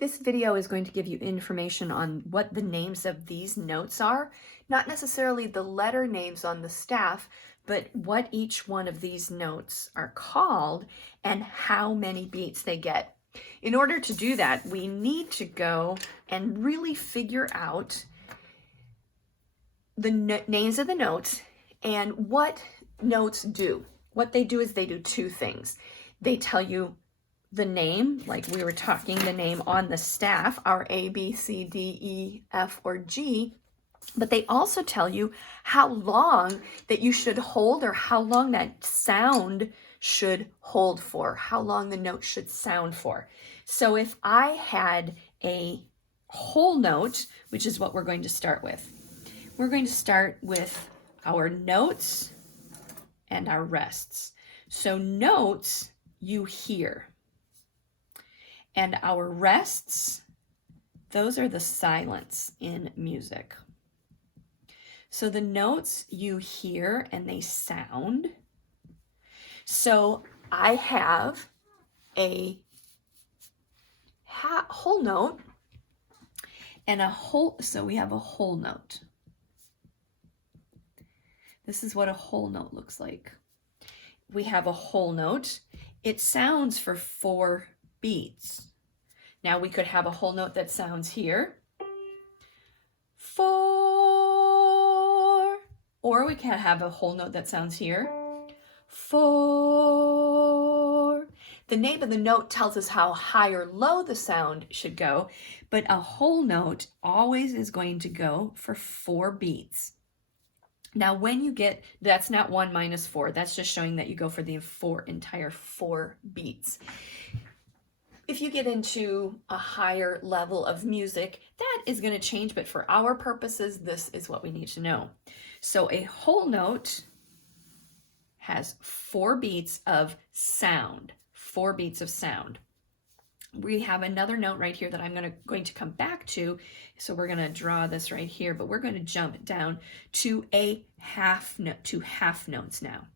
This video is going to give you information on what the names of these notes are, not necessarily the letter names on the staff, but what each one of these notes are called and how many beats they get. In order to do that, we need to go and really figure out the names of the notes and what notes do. What they do is they do two things. They tell you the name, like we were talking, the name on the staff, our A, B, C, D, E, F, or G, but they also tell you how long that you should hold or how long that sound should hold for, how long the note should sound for. So if I had a whole note, which is what we're going to start with, we're going to start with our notes and our rests. So notes you hear. And our rests, those are the silence in music. So the notes you hear and they sound. So I have a whole note and so we have a whole note. This is what a whole note looks like. We have a whole note. It sounds for 4 beats. Now we could have a whole note that sounds here, 4, or we can have a whole note that sounds here, 4. The name of the note tells us how high or low the sound should go, but a whole note always is going to go for 4 beats. Now when you get, that's not 1 minus 4, that's just showing that you go for the entire 4 beats. If you get into a higher level of music, that is going to change, but for our purposes, this is what we need to know. So a whole note has 4 beats of sound, 4 beats of sound. We have another note right here that I'm going to come back to. So we're going to draw this right here, but we're going to jump down to a half note, to half notes now.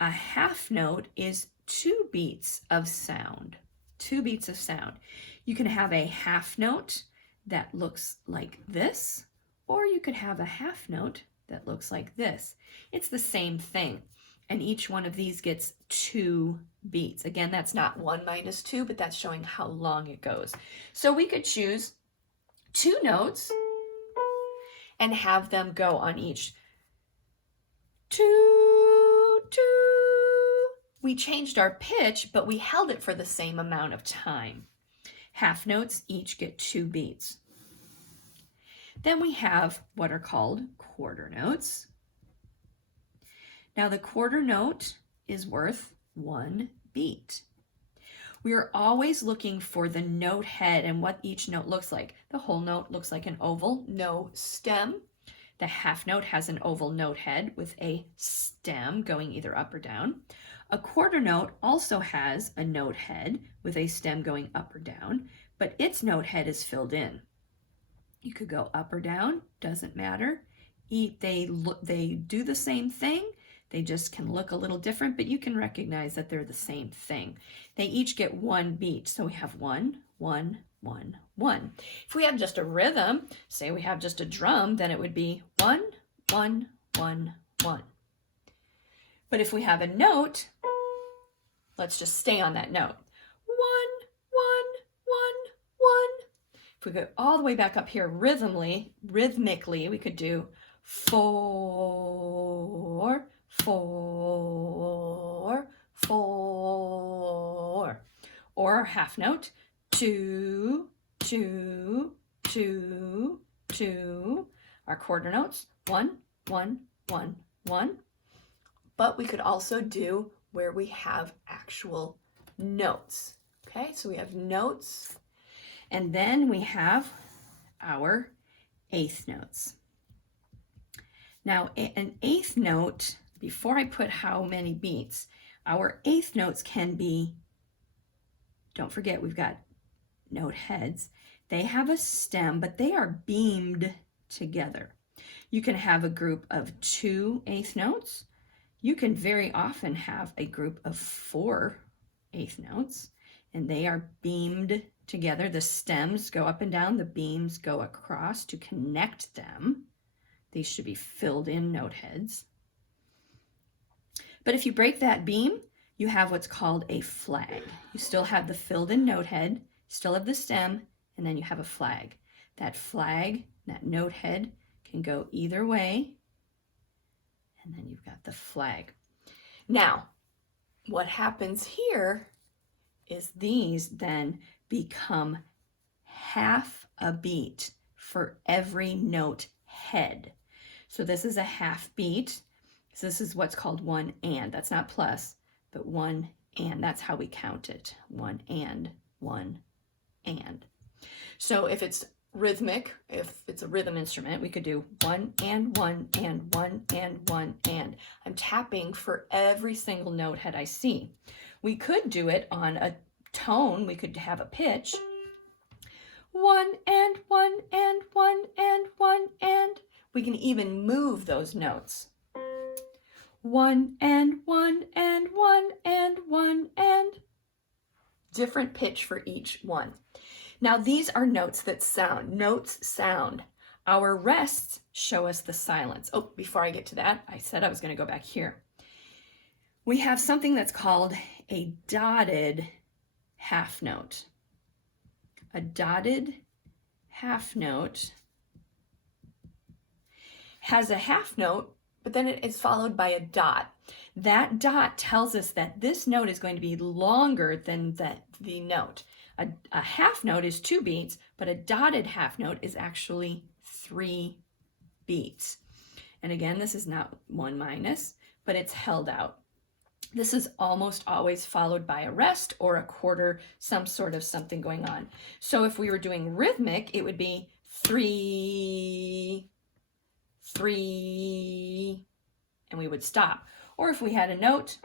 A half note is 2 beats of sound. 2 beats of sound. You can have a half note that looks like this, or you could have a half note that looks like this. It's the same thing. And each one of these gets 2 beats. Again, that's not 1 minus 2, but that's showing how long it goes. So we could choose 2 notes and have them go on each. 2, 2. We changed our pitch, but we held it for the same amount of time. Half notes each get 2 beats. Then we have what are called quarter notes. Now the quarter note is worth 1 beat. We are always looking for the note head and what each note looks like. The whole note looks like an oval, no stem. The half note has an oval note head with a stem going either up or down. A quarter note also has a note head with a stem going up or down, but its note head is filled in. You could go up or down, doesn't matter. They do the same thing. They just can look a little different, but you can recognize that they're the same thing. They each get 1 beat. So we have 1, 1, 1, 1. If we have just a rhythm, say we have just a drum, then it would be 1, 1, 1, 1. But if we have a note, let's just stay on that note. 1, 1, 1, 1. If we go all the way back up here rhythmically, we could do 4, 4, 4. Or half note, 2, 2, 2, 2. Our quarter notes, 1, 1, 1, 1. But we could also do where we have actual notes. Okay, so we have notes, and then we have our eighth notes. Now, an eighth note, before I put how many beats, our eighth notes can be, don't forget, we've got note heads. They have a stem, but they are beamed together. You can have a group of 2 eighth notes. You can very often have a group of 4 eighth notes. and they are beamed together. The stems go up and down, the beams go across to connect them. These should be filled in note heads. But if you break that beam, you have what's called a flag. You still have the filled in note head, still have the stem, and then you have a flag. That flag, that note head, can go either way, and then you've got the flag. Now, what happens here is these then become half a beat for every note head. So this is a half beat. So this is what's called one and. That's not plus, but one and. That's how we count it. One and, one and. So if it's rhythmic, if it's a rhythm instrument, we could do one and one and one and one and. I'm tapping for every single note head I see. We could do it on a tone. We could have a pitch. One and one and one and one and. We can even move those notes. One and one and one and one and. Different pitch for each one. Now these are notes that sound. Notes sound. Our rests show us the silence. Oh, before I get to that, I said I was going to go back here. We have something that's called a dotted half note. A dotted half note has a half note, but then it is followed by a dot. That dot tells us that this note is going to be longer than the note. A half note is 2 beats, but a dotted half note is actually 3 beats. And again, this is not 1 minus, but it's held out. This is almost always followed by a rest or a quarter, some sort of something going on. So if we were doing rhythmic, it would be 3, 3, and we would stop. Or if we had a note,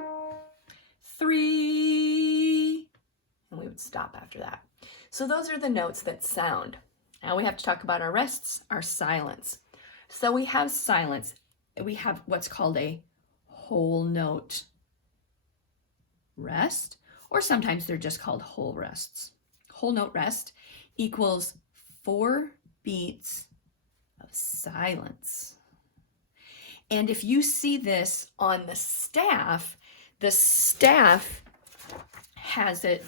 3, and we would stop after that. So those are the notes that sound. Now we have to talk about our rests, our silence. So we have silence. We have what's called a whole note rest, or sometimes they're just called whole rests. Whole note rest equals 4 beats of silence. And if you see this on the staff has it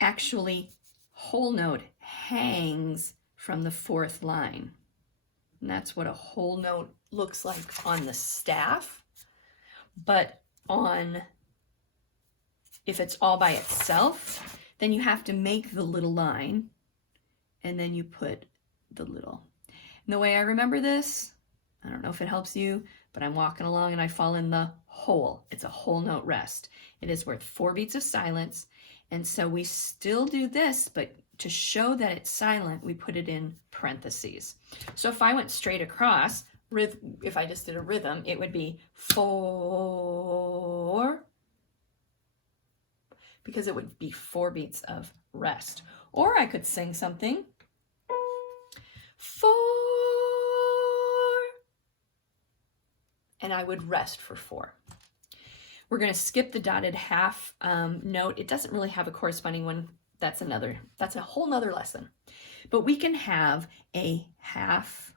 actually, whole note hangs from the 4th line. And that's what a whole note looks like on the staff. But if it's all by itself, then you have to make the little line and then you put the little. And the way I remember this, I don't know if it helps you, but I'm walking along and I fall in the whole. It's a whole note rest. It is worth 4 beats of silence. And so we still do this, but to show that it's silent, we put it in parentheses. So if I went straight across, if I just did a rhythm, it would be 4, because it would be 4 beats of rest. Or I could sing something, 4, and I would rest for 4. We're going to skip the dotted half note. It doesn't really have a corresponding one. That's a whole nother lesson. But we can have a half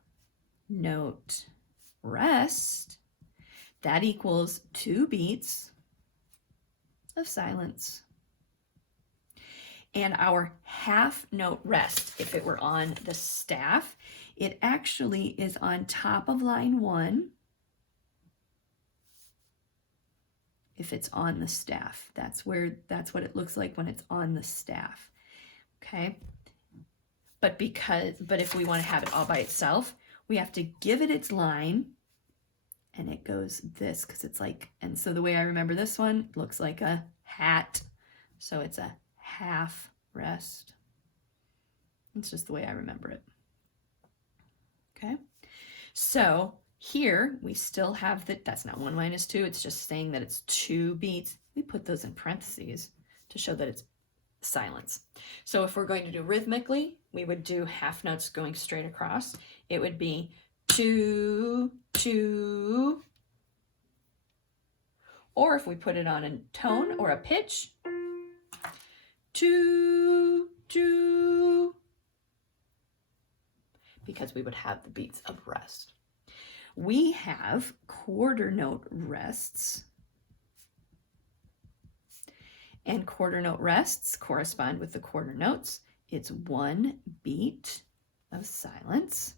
note rest that equals 2 beats of silence. And our half note rest, if it were on the staff, it actually is on top of line 1. If it's on the staff, that's what it looks like when it's on the staff. Okay. But if we want to have it all by itself, we have to give it its line, and it goes this, because it's like, and so the way I remember this one looks like a hat. So it's a half rest. It's just the way I remember it. Okay. So here we still have that's not 1 minus 2. It's just saying that it's 2 beats. We put those in parentheses to show that it's silence. So if we're going to do rhythmically, we would do half notes going straight across. It would be 2, 2, Or if we put it on a tone or a pitch, 2, 2, because we would have the beats of rest. We have quarter note rests, and quarter note rests correspond with the quarter notes. It's 1 beat of silence.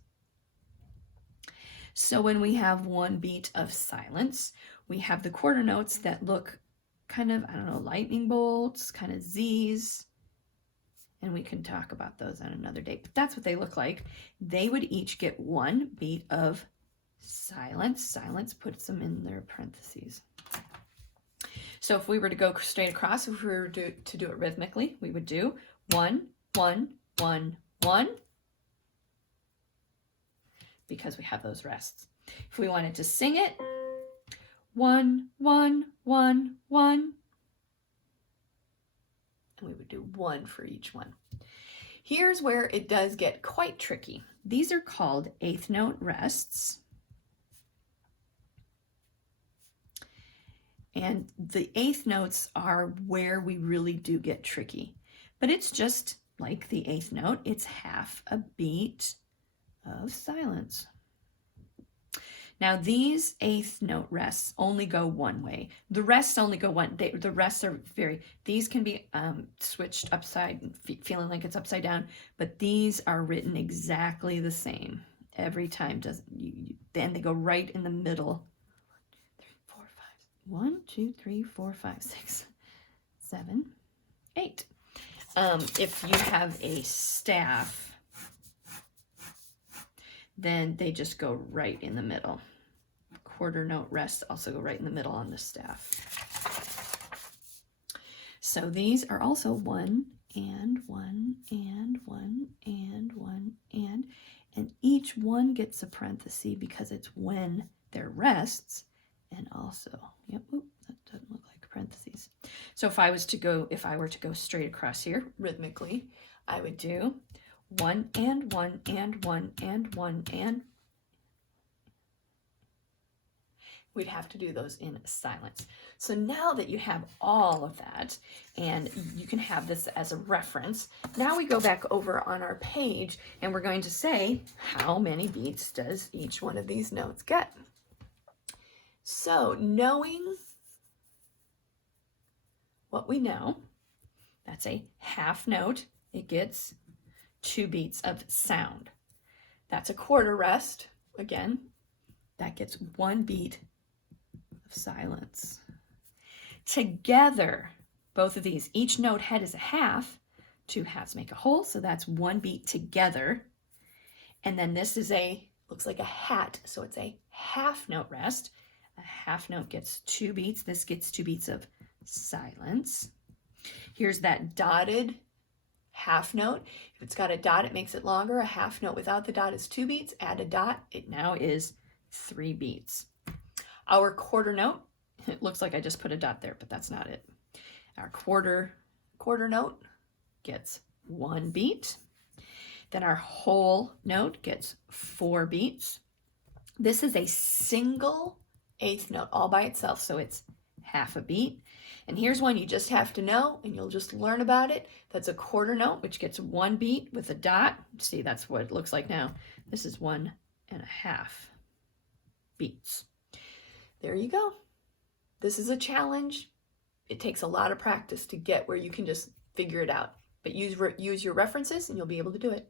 So when we have 1 beat of silence, we have the quarter notes that look kind of, I don't know, lightning bolts, kind of Z's, and we can talk about those on another day, but that's what they look like. They would each get 1 beat of silence. Silence puts them in their parentheses. So if we were to go straight across, if we were to do it rhythmically, we would do 1, 1, 1, 1, because we have those rests. If we wanted to sing it, 1, 1, 1, 1, and we would do 1 for each one. Here's where it does get quite tricky. These are called 8th note rests. And the 8th notes are where we really do get tricky. But it's just like the 8th note, it's half a beat of silence. Now these 8th note rests only go one way. The rests only go one. The rests are these can be switched upside, feeling like it's upside down, but these are written exactly the same every time. Then they go right in the middle. 1, 2, 3, 4, 5, 6, 7, 8. If you have a staff, then they just go right in the middle. Quarter note rests also go right in the middle on the staff. So these are also 1 and 1 and 1 and 1 and each one gets a parenthesis because it's when they're rests. And also, yep, that doesn't look like parentheses. So if I were to go straight across here rhythmically, I would do 1 and 1 and 1 and 1 and. We'd have to do those in silence. So now that you have all of that, and you can have this as a reference, now we go back over on our page and we're going to say, how many beats does each one of these notes get? So knowing what we know, that's a half note. It gets 2 beats of sound. That's a quarter rest. Again, that gets 1 beat of silence. Together, both of these, each note head is a half. 2 halves make a whole, so that's 1 beat together. And then this is looks like a hat, so it's a half note rest. A half note gets 2 beats. This gets 2 beats of silence. Here's that dotted half note. If it's got a dot, it makes it longer. A half note without the dot is 2 beats. Add a dot, it now is 3 beats. Our quarter note, it looks like I just put a dot there, but that's not it. Our quarter note gets 1 beat. Then our whole note gets 4 beats. This is a single 8th note all by itself, so it's half a beat. And here's one you just have to know, and you'll just learn about it. That's a quarter note, which gets 1 beat with a dot. See, that's what it looks like now. This is 1.5 beats. There you go. This is a challenge. It takes a lot of practice to get where you can just figure it out. But use your references and you'll be able to do it.